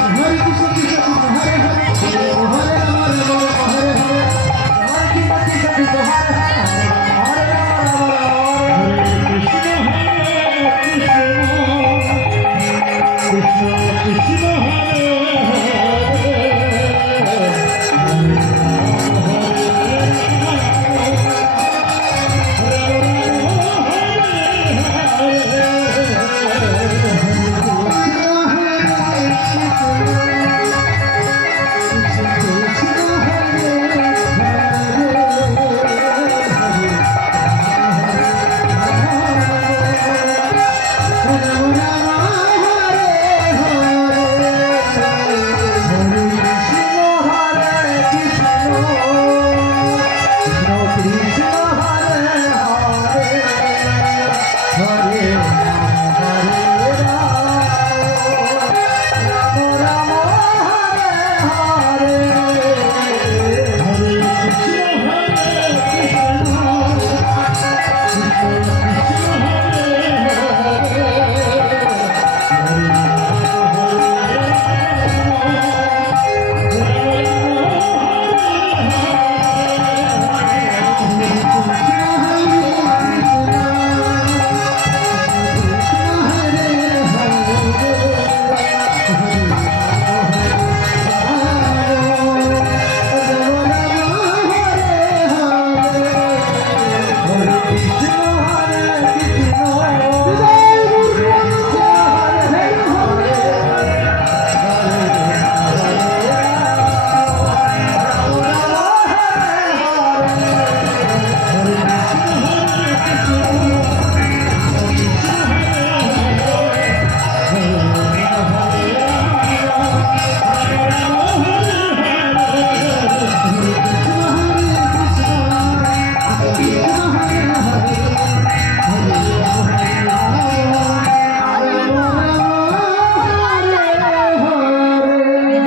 Hare Krishna. Yeah.